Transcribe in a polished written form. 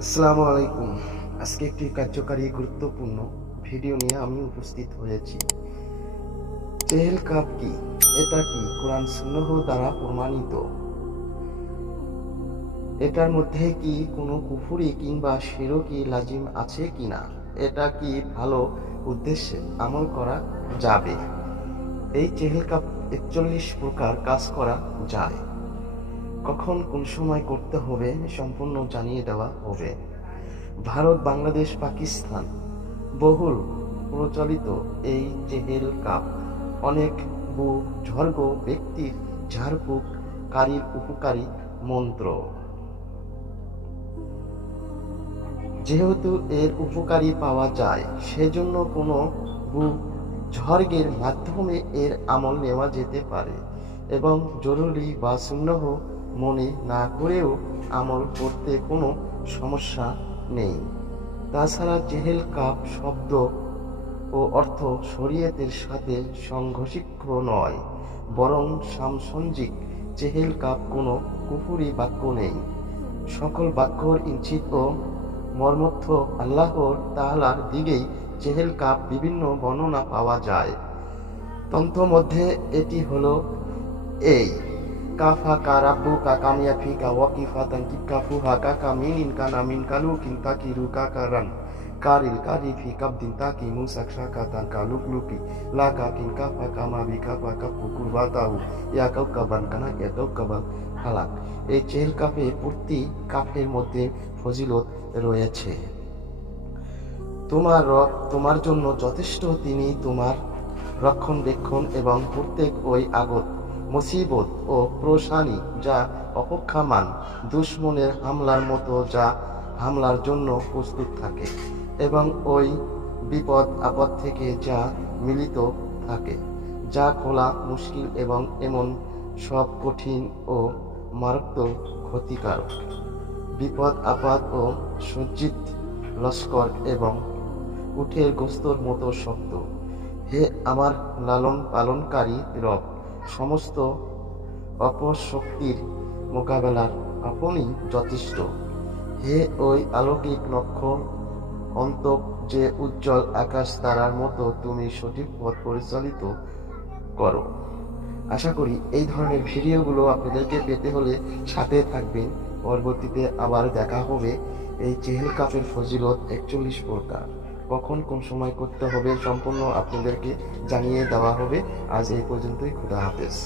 আসসালামু আলাইকুম। আজকে একটি কার্যকারী গুরুত্বপূর্ণ ভিডিও নিয়ে আমি উপস্থিত হয়েছি। চেহেল কাপ কি? এটা কি কোরআন সুন্নাহ দ্বারা প্রমাণিত? এটার মধ্যে কি কোনো কুফরি কিংবা শিরকি লাজিম আছে কিনা? এটা কি ভালো উদ্দেশ্যে আমল করা যাবে? এই চেহেল কাপ ৪১ প্রকার কাজ করা যায়। কখন কোন সময় করতে হবে সম্পূর্ণ জানিয়ে দেওয়া হবে। ভারত, বাংলাদেশ, পাকিস্তান বহুল প্রচলিত এই চেহেল কাপ অনেক বুজুর্গ ব্যক্তির ঝাড়ফুঁক কারীর উপকারী মন্ত্র। যেহেতু এর উপকারী পাওয়া যায়, সেজন্য কোনো বুজুর্গের মাধ্যমে এর আমল নেওয়া যেতে পারে এবং জরুরি বা সুন্নাহ মনে না করেও আমল করতে কোনো সমস্যা নেই। তাছাড়া চেহেল কাপ শব্দ ও অর্থ শরীয়তের সাথে সংঘর্ষিত নয়, বরং সামঞ্জস্যিক। চেহেল কাপ কোনো কুফরি বাক্য নেই। সকল বাক্যর ইঙ্গিত ও মর্মর্থ আল্লাহ তাআলার দিকেই। চেহেল কাপ বিভিন্ন বর্ণনা পাওয়া যায়। তন্ত্রমধ্যে এটি হলো এই: কাফা কা রাব্বুকা কামিয়াফিকা ওয়াকিফাতান কিকাফুহা কাকা মিনিন কানা মিন কালুকিন তাকিরু কাকারান কারিল কারিফি কাবদিন তাকি মুসাক শাকাতান কালুকলুকি লাকা কিন কাফা কামা বিকাফা কাফু কুরবাতাহু ইয়া কাউকাবান কানা ইয়া কাউকাবান হালাক। এই চেহেল কাপে প্রতি কাফের মধ্যে ফজিলত রয়েছে। তোমার রব তোমার জন্য যথেষ্ট, তিনি তোমার রক্ষণাবেক্ষণ এবং প্রত্যেক ওই আগত মুসিবত ও পেরেশানি যা অপেক্ষমাণ, দুশমনের হামলার মতো যা হামলার জন্য প্রস্তুত থাকে, এবং ওই বিপদ আপদ থেকে যা মিলিত থাকে, যা খোলা মুশকিল এবং এমন সব কঠিন ও মারাত্মক ক্ষতিকারক বিপদ আপদ ও সজ্জিত লস্কর এবং উটের গোস্তর মতো শক্ত। হে আমার লালন পালনকারী রব, সমস্ত অপশক্তির মোকাবেলার আপনি যথেষ্ট। হে ওই আলৌকিক নক্ষত্র অন্তক যে উজ্জ্বল আকাশ তারার মতো তুমি সঠিক পথ পরিচালিত করো। আশা করি এই ধরনের ভিডিওগুলো আপনাদেরকে পেতে হলে সাথে থাকবেন। পরবর্তীতে আবার দেখা হবে। এই চেহেল কাপের ফজিলত ৪১ প্রকার, কখন কোন সময় করতে হবে সম্পূর্ণ আপনাদেরকে জানিয়ে দেওয়া হবে। আজ এই পর্যন্তই। খোদা হাফেজ।